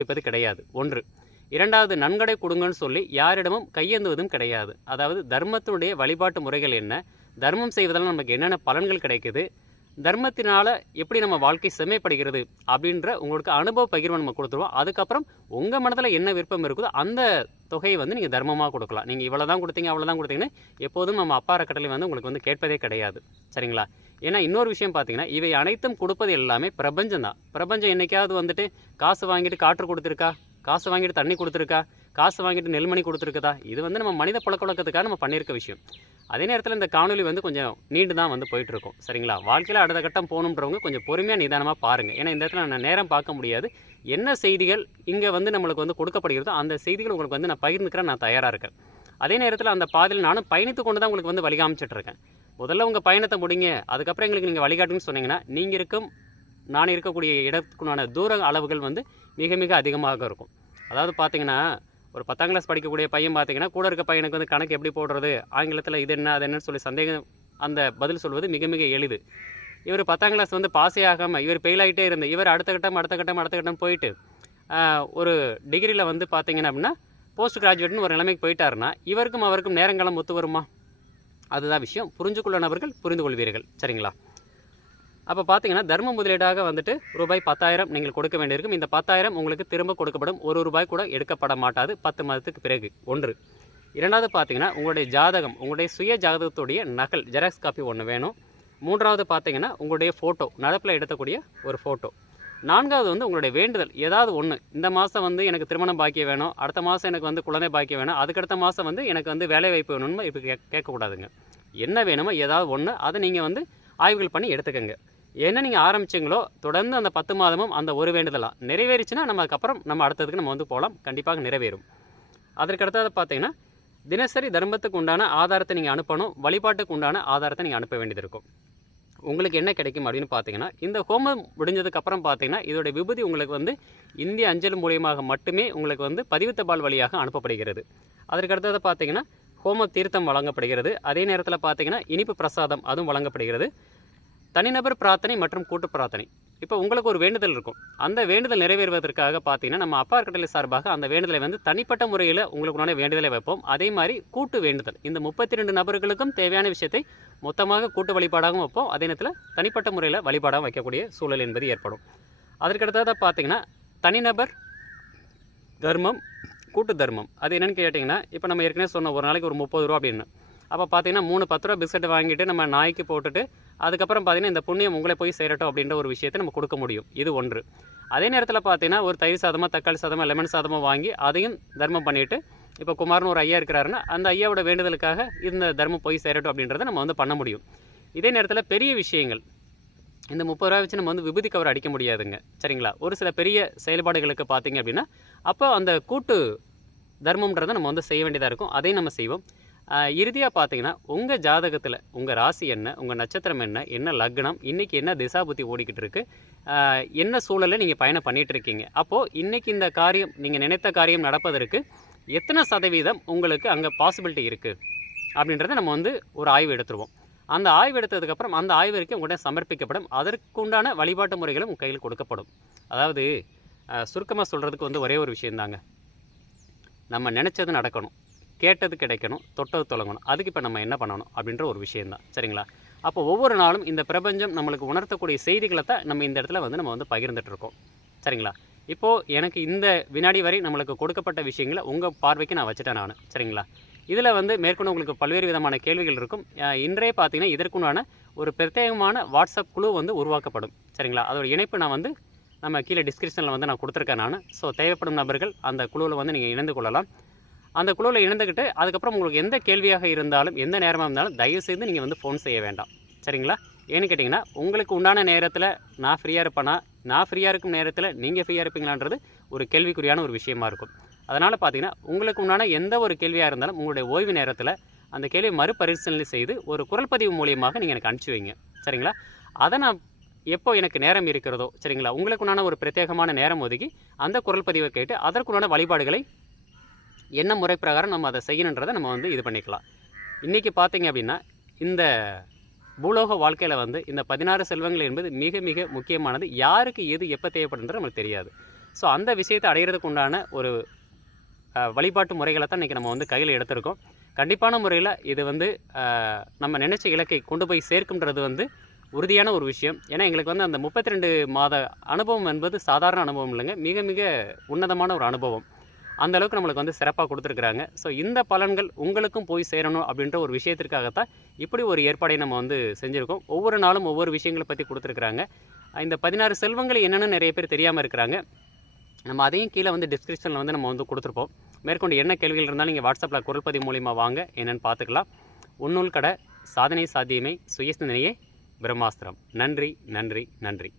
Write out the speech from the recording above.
இருப்பது கிடையாது. ஒன்று இரண்டாவது நன்கடை கொடுங்கன்னு சொல்லி யாரிடமும் கையேந்துவதும் கிடையாது. அதாவது தர்மத்தினுடைய வழிபாட்டு முறைகள் என்ன? தர்மம் செய்வதால் நமக்கு என்னென்ன பலன்கள் கிடைக்குது? தர்மத்தினால் எப்படி நம்ம வாழ்க்கை செம்மைப்படுகிறது அப்படின்ற உங்களுக்கு அனுபவ பகிர்வை நம்ம கொடுத்துருவோம். அதுக்கப்புறம் உங்கள் மனதில் என்ன விருப்பம் இருக்குதோ அந்த தொகையை வந்து நீங்கள் தர்மமாக கொடுக்கலாம். நீங்கள் இவ்வளோ தான் கொடுத்தீங்க அவ்வளோ தான் கொடுத்தீங்கன்னு எப்போதும் நம்ம அப்பா அறக்கட்டளை வந்து உங்களுக்கு வந்து கேட்பதே கிடையாது. சரிங்களா? ஏன்னா இன்னொரு விஷயம் பார்த்தீங்கன்னா இவை அனைத்தும் கொடுப்பது எல்லாமே பிரபஞ்சம் தான். பிரபஞ்சம் என்றைக்காவது வந்துட்டு காசு வாங்கிட்டு காற்று கொடுத்துருக்கா? காசு வாங்கிட்டு தண்ணி கொடுத்துருக்கா? காசு வாங்கிட்டு நெல்மணி கொடுத்துருக்குதா? இது வந்து நம்ம மனித பழக்க வழக்கத்துக்காக நம்ம பண்ணியிருக்க விஷயம். அதே நேரத்தில் இந்த காணொலி வந்து கொஞ்சம் நீண்டு தான் வந்து போயிட்டு இருக்கும் சரிங்களா? வாழ்க்கையில் அடுத்த கட்டம் போகணுன்றவங்க கொஞ்சம் பொறுமையாக நிதானமாக பாருங்கள் ஏன்னா இந்த இடத்துல நான் நேரம் பார்க்க முடியாது. என்ன செய்திகள் இங்கே வந்து நம்மளுக்கு வந்து கொடுக்கப்படுகிறதோ அந்த செய்திகள் உங்களுக்கு வந்து நான் பகிர்ந்துக்கிறேன் நான் தயாராக இருக்கேன். அதே நேரத்தில் அந்த பாதையில் நானும் பயணித்து கொண்டு தான் உங்களுக்கு வந்து வழிகாமிச்சிட்ருக்கேன் முதல்ல உங்கள் பயணத்தை முடிங்க. அதுக்கப்புறம் எங்களுக்கு நீங்கள் வழிகாட்டுன்னு சொன்னீங்கன்னா நீங்கள் இருக்கும் நான் இருக்கக்கூடிய இடத்துக்குண்டான தூர அளவுகள் வந்து மிக மிக அதிகமாக இருக்கும். அதாவது பார்த்தீங்கன்னா ஒரு பத்தாம் கிளாஸ் படிக்கக்கூடிய பையன் பார்த்தீங்கன்னா கூட இருக்க பையனுக்கு வந்து கணக்கு எப்படி போடுறது ஆங்கிலத்தில் இது என்ன அது என்னன்னு சொல்லி சந்தேகம் அந்த பதில் சொல்வது மிக மிக எளிது. இவர் பத்தாம் கிளாஸ் வந்து பாஸே ஆகாமல் இவர் ஃபெயில் ஆகிட்டே இருந்து இவர் அடுத்த கட்டம் அடுத்த கட்டம் அடுத்த கட்டம் போயிட்டு ஒரு டிகிரியில் வந்து பார்த்தீங்கன்னா அப்படின்னா போஸ்ட் கிராஜுவேட்னு ஒரு நிலைமைக்கு போயிட்டாருன்னா இவருக்கும் அவருக்கும் நேரங்காலம் ஒத்து வருமா? அதுதான் விஷயம். புரிஞ்சுக்கொள்ள நபர்கள் புரிந்து கொள்வீர்கள். சரிங்களா? அப்போ பார்த்தீங்கன்னா தர்ம முதலீடாக வந்துட்டு ரூபாய் பத்தாயிரம் நீங்கள் கொடுக்க வேண்டியிருக்கும். இந்த பத்தாயிரம் உங்களுக்கு திரும்ப கொடுக்கப்படும். ஒரு ரூபாய் கூட எடுக்கப்பட மாட்டாது. பத்து மாதத்துக்கு பிறகு. ஒன்று. இரண்டாவது பார்த்தீங்கன்னா உங்களுடைய ஜாதகம் உங்களுடைய சுய ஜாதகத்துடைய நகல் ஜெராக்ஸ் காப்பி ஒன்று வேணும். மூன்றாவது பார்த்தீங்கன்னா உங்களுடைய ஃபோட்டோ நடப்பில் எடுக்கக்கூடிய ஒரு ஃபோட்டோ நான்காவது வந்து உங்களுடைய வேண்டுதல் ஏதாவது ஒன்று இந்த மாதம் வந்து எனக்கு திருமணம் பாக்கியம் வேணும். அடுத்த மாதம் எனக்கு வந்து குழந்தை பாக்கியம் வேணும். அதுக்கடுத்த மாதம் வந்து எனக்கு வந்து வேலை வாய்ப்பு வேணும்னு இப்போ கேட்கக்கூடாதுங்க. என்ன வேணுமோ ஏதாவது ஒன்று அதை நீங்கள் வந்து ஆய்வுகள் பண்ணி எடுத்துக்கங்க. என்ன நீங்கள் ஆரம்பிச்சிங்களோ தொடர்ந்து அந்த பத்து மாதமும் அந்த ஒரு வேண்டுதலாக நிறைவேறிச்சுன்னா நம்ம அதுக்கப்புறம் நம்ம அடுத்ததுக்கு நம்ம வந்து போகலாம். கண்டிப்பாக நிறைவேறும். அதற்கடுத்தது பார்த்தீங்கன்னா தினசரி தர்மத்துக்கு உண்டான ஆதாரத்தை நீங்கள் அனுப்பணும். வழிபாட்டுக்கு உண்டான ஆதாரத்தை நீங்கள் அனுப்ப வேண்டியது இருக்கும். உங்களுக்கு என்ன கிடைக்கும் அப்படின்னு பார்த்தீங்கன்னா இந்த ஹோமம் முடிஞ்சதுக்கப்புறம் பார்த்தீங்கன்னா இதோட விபூதி உங்களுக்கு வந்து இந்திய அஞ்சல் மூலியமாக மட்டுமே உங்களுக்கு வந்து பதிவு தபால் வழியாக அனுப்பப்படுகிறது. அதற்கடுத்தது பார்த்தீங்கன்னா ஹோம தீர்த்தம் வழங்கப்படுகிறது. அதே நேரத்தில் பார்த்தீங்கன்னா இனிப்பு பிரசாதம் அதுவும் வழங்கப்படுகிறது. தனிநபர் பிரார்த்தனை மற்றும் கூட்டு பிரார்த்தனை. இப்போ உங்களுக்கு ஒரு வேண்டுதல் இருக்கும். அந்த வேண்டுதல் நிறைவேறுவதற்காக பார்த்தீங்கன்னா நம்ம அப்பா கட்டளை சார்பாக அந்த வேண்டுதலை வந்து தனிப்பட்ட முறையில் உங்களுக்கு வேண்டுதலை வைப்போம். அதே மாதிரி கூட்டு வேண்டுதல். இந்த முப்பத்தி ரெண்டு நபர்களுக்கும் தேவையான விஷயத்தை மொத்தமாக கூட்டு வழிபாடாகவும் வைப்போம். அதே நேரத்தில் தனிப்பட்ட முறையில் வழிபாடாகவும் வைக்கக்கூடிய சூழல் என்பது ஏற்படும். அதற்கடுத்ததாக பார்த்தீங்கன்னா தனிநபர் தர்மம் கூட்டு தர்மம். அது என்னென்னு கேட்டிங்கன்னா இப்போ நம்ம ஏற்கனவே சொன்ன ஒரு நாளைக்கு ஒரு முப்பது ரூபா அப்படின்னு. அப்போ பார்த்தீங்கன்னா மூணு பத்து ரூபா பிஸ்கட் வாங்கிட்டு நம்ம நாய்க்கு போட்டுட்டு அதுக்கப்புறம் பார்த்தீங்கன்னா இந்த புண்ணியம் உங்களை போய் சேரட்டும் அப்படின்ற ஒரு விஷயத்தை நம்ம கொடுக்க முடியும். இது ஒன்று. அதே நேரத்தில் பார்த்தீங்கன்னா ஒரு தயிர் சாதமாக தக்காளி சாதமாக லெமன் சாதமாக வாங்கி அதையும் தர்மம் பண்ணிவிட்டு இப்போ குமார்னு ஒரு ஐயா இருக்கிறாருன்னா அந்த ஐயாவோட வேண்டுதலுக்காக இந்த தர்மம் போய் சேரட்டும் அப்படின்றத நம்ம வந்து பண்ண முடியும். இதே நேரத்தில் பெரிய விஷயங்கள். இந்த முப்பது ரூபா வச்சு நம்ம வந்து விபூதி கவர் அடிக்க முடியாதுங்க. சரிங்களா? ஒரு சில பெரிய செயல்பாடுகளுக்கு பார்த்தீங்க அப்படின்னா அப்போ அந்த கூட்டு தர்மம்ன்றதை நம்ம வந்து செய்ய வேண்டியதாக இருக்கும். அதையும் நம்ம செய்வோம். இறுதியாக பார்த்தீங்கன்னா உங்கள் ஜாதகத்தில் உங்கள் ராசி என்ன உங்கள் நட்சத்திரம் என்ன என்ன லக்னம் இன்றைக்கி என்ன திசாபுத்தி ஓடிக்கிட்டு இருக்கு என்ன சூழலில் நீங்கள் பயணம் பண்ணிகிட்டு இருக்கீங்க. அப்போது இன்றைக்கி இந்த காரியம் நீங்கள் நினைத்த காரியம் நடப்பதற்கு எத்தனை சதவீதம் உங்களுக்கு அங்கே பாசிபிலிட்டி இருக்குது அப்படின்றத நம்ம வந்து ஒரு ஆய்வு எடுத்துருவோம். அந்த ஆய்வு எடுத்ததுக்கப்புறம் அந்த ஆய்விற்கு உங்கள்கிட்ட சமர்ப்பிக்கப்படும். அதற்குண்டான வழிபாட்டு முறைகளும் உங்கள் கையில் கொடுக்கப்படும். அதாவது சுருக்கமாக சொல்கிறதுக்கு வந்து ஒரே ஒரு விஷயந்தாங்க நம்ம நினச்சது நடக்கணும். கேட்டது கிடைக்கணும் தொட்டது தொடங்கணும். அதுக்கு இப்போ நம்ம என்ன பண்ணணும் அப்படின்ற ஒரு விஷயந்தான் சரிங்களா? அப்போ ஒவ்வொரு நாளும் இந்த பிரபஞ்சம் நம்மளுக்கு உணர்த்தக்கூடிய செய்திகளை தான் நம்ம இந்த இடத்துல வந்து நம்ம வந்து பகிர்ந்துட்டுருக்கோம் சரிங்களா? இப்போது எனக்கு இந்த வினாடி வரை நம்மளுக்கு கொடுக்கப்பட்ட விஷயங்களை உங்கள் பார்வைக்கு நான் வச்சுட்டேன் நான். சரிங்களா? இதில் வந்து மேற்கொண்டு உங்களுக்கு பல்வேறு விதமான கேள்விகள் இருக்கும். இன்றைய பார்த்தீங்கன்னா இதற்குண்டான ஒரு பிரத்யேகமான வாட்ஸ்அப் குழு வந்து உருவாக்கப்படும். சரிங்களா? அதோட இணைப்பு நான் வந்து நம்ம கீழே டிஸ்கிரிப்ஷனில் வந்து நான் கொடுத்துருக்கேன் நான். ஸோ தேவைப்படும் நபர்கள் அந்த குழுவில் வந்து நீங்கள் இணைந்து கொள்ளலாம். அந்த குழுவில் இணைந்துக்கிட்டு அதுக்கப்புறம் உங்களுக்கு எந்த கேள்வியாக இருந்தாலும் எந்த நேரமாக இருந்தாலும் தயவுசெய்து நீங்கள் வந்து ஃபோன் செய்ய வேண்டாம். சரிங்களா? ஏன்னு கேட்டிங்கன்னா உங்களுக்கு உண்டான நேரத்தில் நான் ஃப்ரீயாக இருப்பேனா? நான் ஃப்ரீயாக இருக்கும் நேரத்தில் நீங்கள் ஃப்ரீயாக இருப்பீங்களான்றது ஒரு கேள்விக்குறியான ஒரு விஷயமா இருக்கும். அதனால் பார்த்தீங்கன்னா உங்களுக்கு உண்டான எந்த ஒரு கேள்வியாக இருந்தாலும் உங்களுடைய ஓய்வு நேரத்தில் அந்த கேள்வியை மறுபரிசீலனை செய்து ஒரு குரல் பதிவு மூலியமாக நீங்கள் எனக்கு அனுப்பிச்சி வைங்க. சரிங்களா? அதை நான் எப்போ எனக்கு நேரம் இருக்கிறதோ சரிங்களா? உங்களுக்கு உண்டான ஒரு பிரத்யேகமான நேரம் ஒதுக்கி அந்த குரல் பதிவை கேட்டு அதற்குண்டான வழிபாடுகளை என்ன முறை பிரகாரம் நம்ம அதை செய்யணுன்றதை நம்ம வந்து இது பண்ணிக்கலாம். இன்றைக்கி பார்த்தீங்க அப்படின்னா இந்த பூலோக வாழ்க்கையில் வந்து இந்த பதினாறு செல்வங்கள் என்பது மிக மிக முக்கியமானது. யாருக்கு எது எப்போ தேவைப்படுன்றது நமக்கு தெரியாது. ஸோ அந்த விஷயத்தை அடையிறதுக்கு உண்டான ஒரு வழிபாட்டு முறைகளை தான் இன்றைக்கி நம்ம வந்து கையில் எடுத்திருக்கோம். கண்டிப்பான முறையில் இது வந்து நம்ம நினைச்ச இலக்கை கொண்டு போய் சேர்க்கும்ன்றது வந்து உறுதியான ஒரு விஷயம். ஏன்னா எங்களுக்கு வந்து அந்த முப்பத்தி ரெண்டு மாத அனுபவம் என்பது சாதாரண அனுபவம் இல்லைங்க. மிக மிக உன்னதமான ஒரு அனுபவம். அந்த அளவுக்கு நம்மளுக்கு வந்து சிறப்பாக கொடுத்துருக்குறாங்க. ஸோ இந்த பலன்கள் உங்களுக்கும் போய் சேரணும் அப்படின்ற ஒரு விஷயத்திற்காகத்தான் இப்படி ஒரு ஏற்பாடை நம்ம வந்து செஞ்சுருக்கோம். ஒவ்வொரு நாளும் ஒவ்வொரு விஷயங்களை பற்றி கொடுத்துருக்குறாங்க. இந்த பதினாறு செல்வங்கள் என்னென்னு நிறைய பேர் தெரியாமல் இருக்கிறாங்க. நம்ம அதையும் கீழே வந்து டிஸ்கிரிப்ஷனில் வந்து நம்ம வந்து கொடுத்துருப்போம். மேற்கொண்டு என்ன கேள்விகள் இருந்தாலும் நீங்கள் வாட்ஸ்அப்பில் குரல் பதிவு மூலிமா வாங்க என்னென்னு பார்த்துக்கலாம். உன்னூல் கடை சாதனை சாத்தியமே சுயசிந்தனையே பிரம்மாஸ்திரம். நன்றி நன்றி நன்றி.